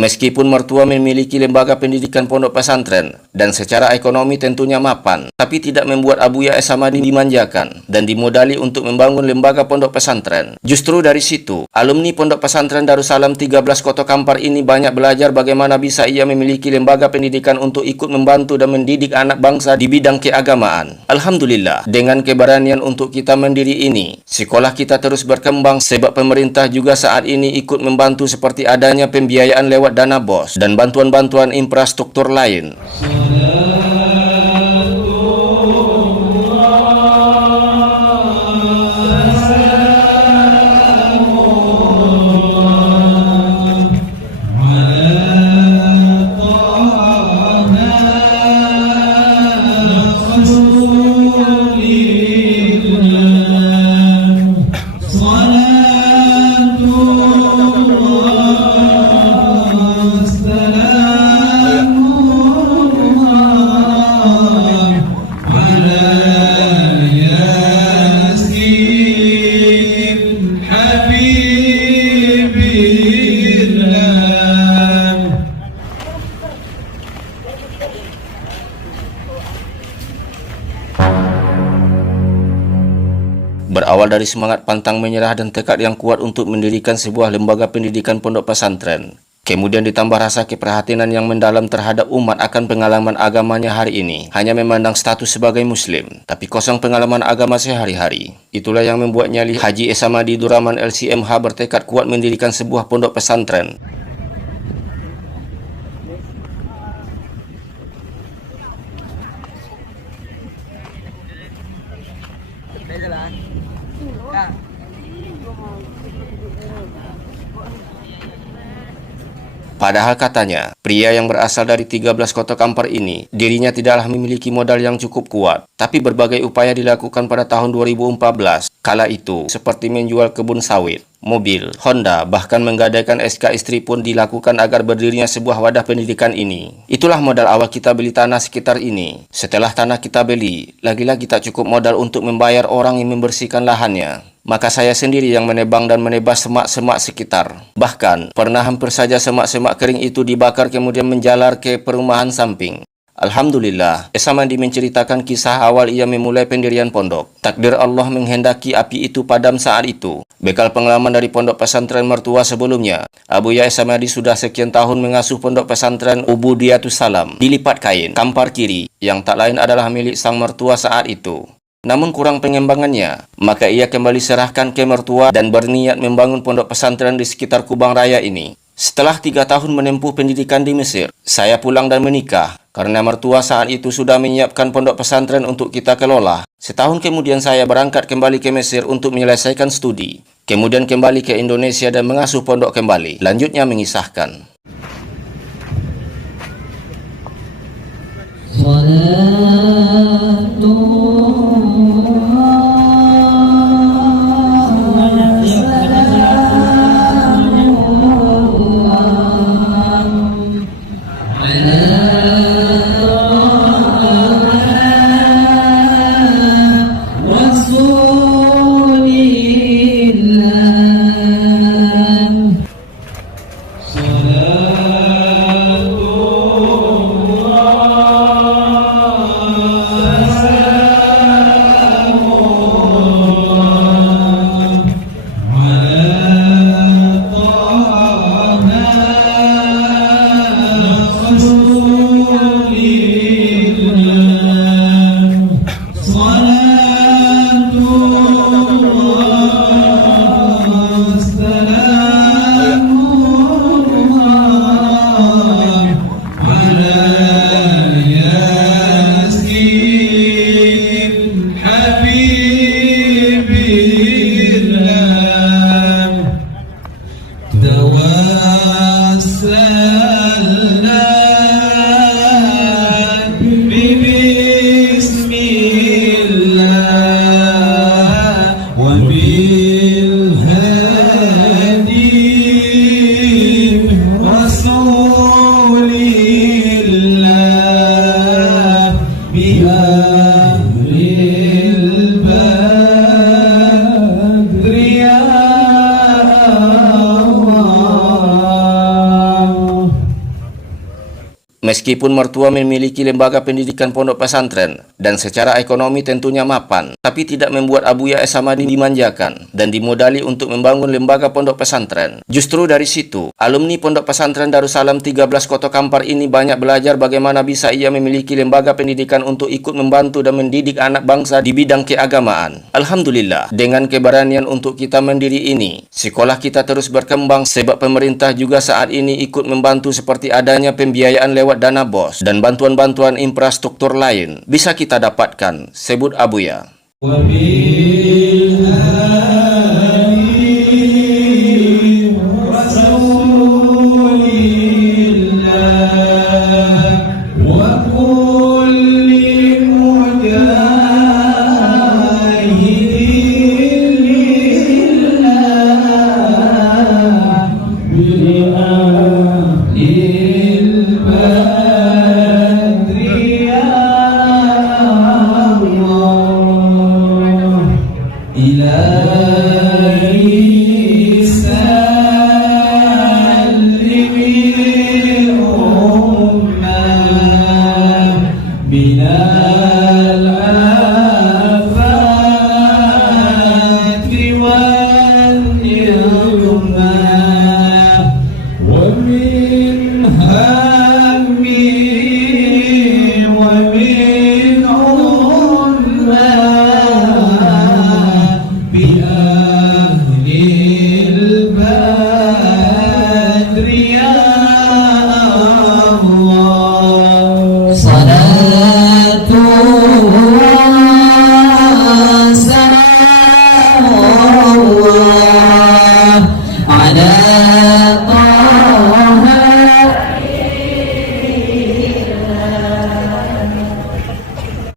Meskipun mertua memiliki lembaga pendidikan pondok pesantren dan secara ekonomi tentunya mapan, tapi tidak membuat Abuya Esamadi dimanjakan dan dimodali untuk membangun lembaga pondok pesantren. Justru dari situ, alumni pondok pesantren Darussalam 13 Koto Kampar ini banyak belajar bagaimana bisa ia memiliki lembaga pendidikan untuk ikut membantu dan mendidik anak bangsa di bidang keagamaan. Alhamdulillah, dengan keberanian untuk kita mendiri ini, sekolah kita terus berkembang sebab pemerintah juga saat ini ikut membantu seperti adanya pembiayaan lewat dana BOS dan bantuan-bantuan infrastruktur lain. Berawal dari semangat pantang menyerah dan tekad yang kuat untuk mendirikan sebuah lembaga pendidikan pondok pesantren, kemudian ditambah rasa keprihatinan yang mendalam terhadap umat akan pengalaman agamanya hari ini, hanya memandang status sebagai muslim, tapi kosong pengalaman agama sehari-hari. Itulah yang membuat nyali Haji Esamadi Duraman LCMH bertekad kuat mendirikan sebuah pondok pesantren. Padahal katanya, pria yang berasal dari 13 Koto Kampar ini, dirinya tidaklah memiliki modal yang cukup kuat. Tapi berbagai upaya dilakukan pada tahun 2014. Kala itu, seperti menjual kebun sawit, mobil, Honda, bahkan menggadaikan SK istri pun dilakukan agar berdirinya sebuah wadah pendidikan ini. Itulah modal awal kita beli tanah sekitar ini. Setelah tanah kita beli, lagi-lagi tak cukup modal untuk membayar orang yang membersihkan lahannya. Maka saya sendiri yang menebang dan menebas semak-semak sekitar. Bahkan, pernah hampir saja semak-semak kering itu dibakar kemudian menjalar ke perumahan samping. Alhamdulillah, Esamadi menceritakan kisah awal ia memulai pendirian pondok. Takdir Allah menghendaki api itu padam saat itu. Bekal pengalaman dari pondok pesantren mertua sebelumnya, Abuya Esamadi sudah sekian tahun mengasuh pondok pesantren Ubudiyatus Salam di Lipat Kain, Kampar Kiri, yang tak lain adalah milik sang mertua saat itu. Namun kurang pengembangannya, maka ia kembali serahkan ke mertua dan berniat membangun pondok pesantren di sekitar Kubang Raya ini. Setelah 3 tahun menempuh pendidikan di Mesir, saya pulang dan menikah, karena mertua saat itu sudah menyiapkan pondok pesantren untuk kita kelola. Setahun kemudian saya berangkat kembali ke Mesir untuk menyelesaikan studi, kemudian kembali ke Indonesia dan mengasuh pondok kembali. Lanjutnya mengisahkan. Meskipun mertua memiliki lembaga pendidikan pondok pesantren dan secara ekonomi tentunya mapan, tapi tidak membuat Abuya Esamadi dimanjakan dan dimodali untuk membangun lembaga pondok pesantren. Justru dari situ, alumni pondok pesantren Darussalam 13 Koto Kampar ini banyak belajar bagaimana bisa ia memiliki lembaga pendidikan untuk ikut membantu dan mendidik anak bangsa di bidang keagamaan. Alhamdulillah, dengan keberanian untuk kita mandiri ini, sekolah kita terus berkembang sebab pemerintah juga saat ini ikut membantu seperti adanya pembiayaan lewat dana BOS dan bantuan-bantuan infrastruktur lain bisa kita dapatkan, sebut Abuya.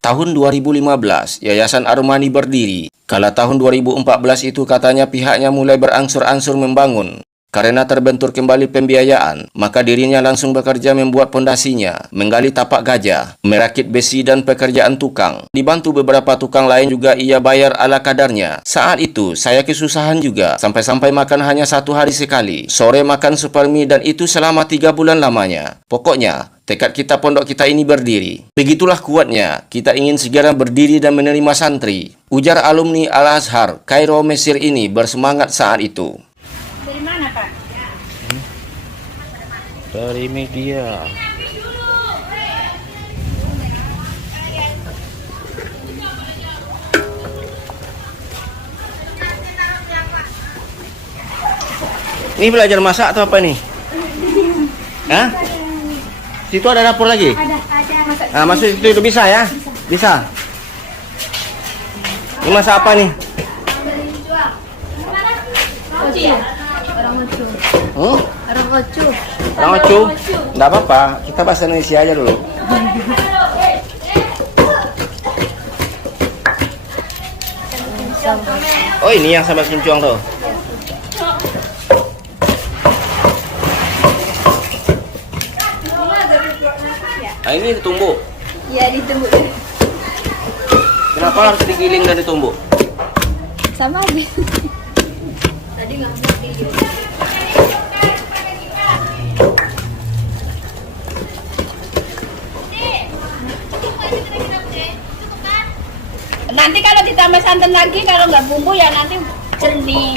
Tahun 2015, Yayasan Ar-Rahmani berdiri. Kala tahun 2014 itu katanya pihaknya mulai berangsur-angsur membangun. Karena terbentur kembali pembiayaan, maka dirinya langsung bekerja membuat pondasinya, menggali tapak gajah, merakit besi dan pekerjaan tukang. Dibantu beberapa tukang lain juga ia bayar ala kadarnya. Saat itu, saya kesusahan juga, sampai-sampai makan hanya 1 hari sekali. Sore makan super mie dan itu selama 3 bulan lamanya. Pokoknya, tekad kita pondok kita ini berdiri. Begitulah kuatnya, kita ingin segera berdiri dan menerima santri. Ujar alumni Al-Azhar, Kairo, Mesir ini bersemangat saat itu. Dari mana, Pak? Dari media. Ini belajar masak atau apa nih? Hah? Situ ada dapur lagi? Ada masak. Nah, masuk itu bisa ya? Bisa. Ini masak apa nih? Ocu ya? Orang Ocu. Orang Ocu. Orang Ocu? Nggak apa-apa, kita bahasa Indonesia aja dulu. Oh, ini yang sambal kincung tuh. Nah, ini ditumbuk. Iya, ditumbuk. Kenapa harus digiling dan ditumbuk? Sama aja. Tadi nggak ngerti gitu. Nanti kalau ditambah santan lagi, kalau nggak bumbu ya nanti jernih.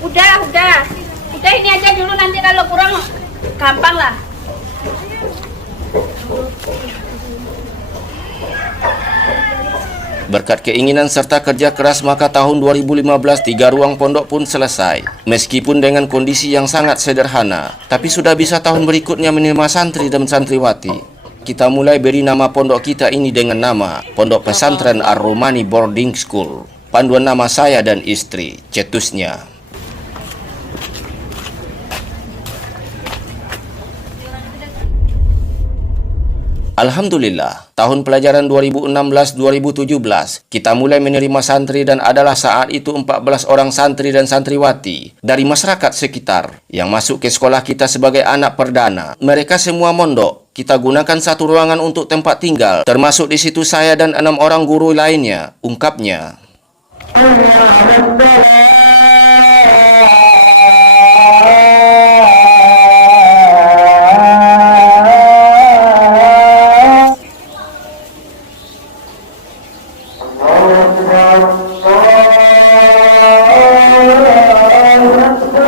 Udah ini aja dulu, nanti kalau kurang gampang lah. Berkat keinginan serta kerja keras, maka tahun 2015 3 ruang pondok pun selesai. Meskipun dengan kondisi yang sangat sederhana, tapi sudah bisa tahun berikutnya menerima santri dan santriwati. Kita mulai beri nama pondok kita ini dengan nama Pondok Pesantren Ar-Rahmani Boarding School. Panduan nama saya dan istri, cetusnya. Alhamdulillah, tahun pelajaran 2016-2017, kita mulai menerima santri dan adalah saat itu 14 orang santri dan santriwati dari masyarakat sekitar yang masuk ke sekolah kita sebagai anak perdana. Mereka semua mondok. Kita gunakan satu ruangan untuk tempat tinggal, termasuk di situ saya dan 6 orang guru lainnya, ungkapnya. حين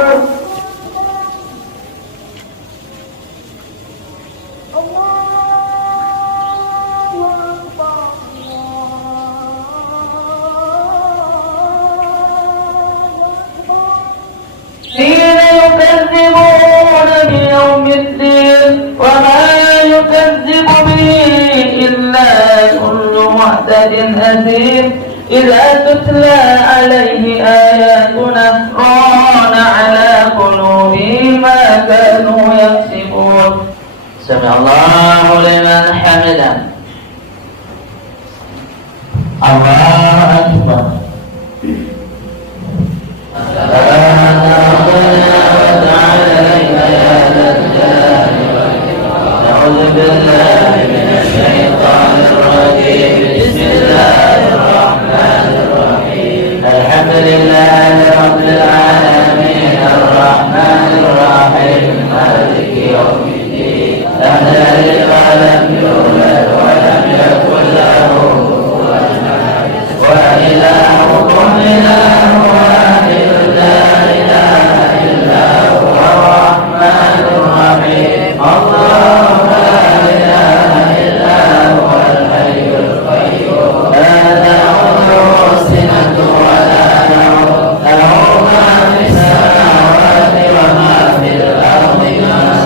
يكذبون بيوم الدين وما يكذب به إلا كل معتد أثيم إذا تتلى عليه آياتنا ران على قلوبهم ما كانوا يكسبون. سمع الله لمن حمده. الله أكبر. أعوذ بالله من الشيطان الرجيم. بسم الله الرحمن الرحيم. الحمد لله رب العالمين الرحمن الرحيم مالك يوم الدين. لم يلد ولم يولد ولم يكن له كفوا أحد. وإلهكم إله واحد لا إله إلا هو الرحمن الرحيم. الله لا إله إلا هو الحي القيوم لا تأخذه سنة ولا نوم له ما في السماوات وما في الأرض. من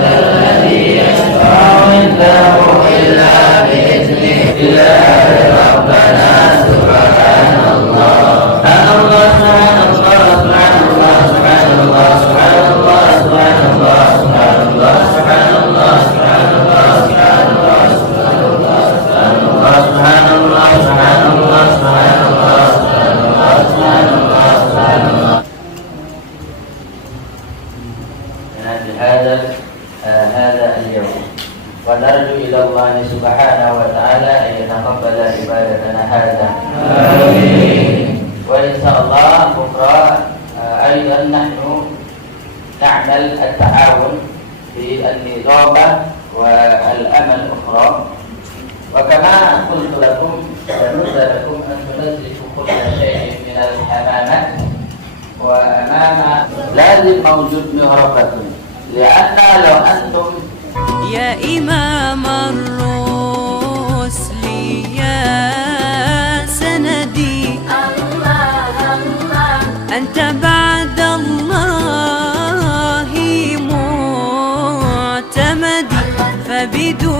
ذا الذي يشفع عنده إلا بإذنه. إله ربنا سبحان الله سبحان الله سبحان الله سبحان الله سبحان الله سبحان الله سبحان الله سبحان الله سبحان الله سبحان الله سبحان الله سبحان الله سبحان الله سبحان الله سبحان الله سبحان الله سبحان الله سبحان الله. هذا اليوم ونرجو إلى الله سبحانه وتعالى أن يتقبل عبادتنا هذا. آمين. وإن شاء الله بكرة أيضا نحن نعمل التعاون في النظافة والأمل أخرى. وكما قلت لكم سنرجى لكم أن تنزلوا كل شيء من الحمامات وأمام لازم موجود مهربكم لأن لو أنتم يا إمام الرسل يا سندي Allah Allah أنت بعد الله معتمدي فبدون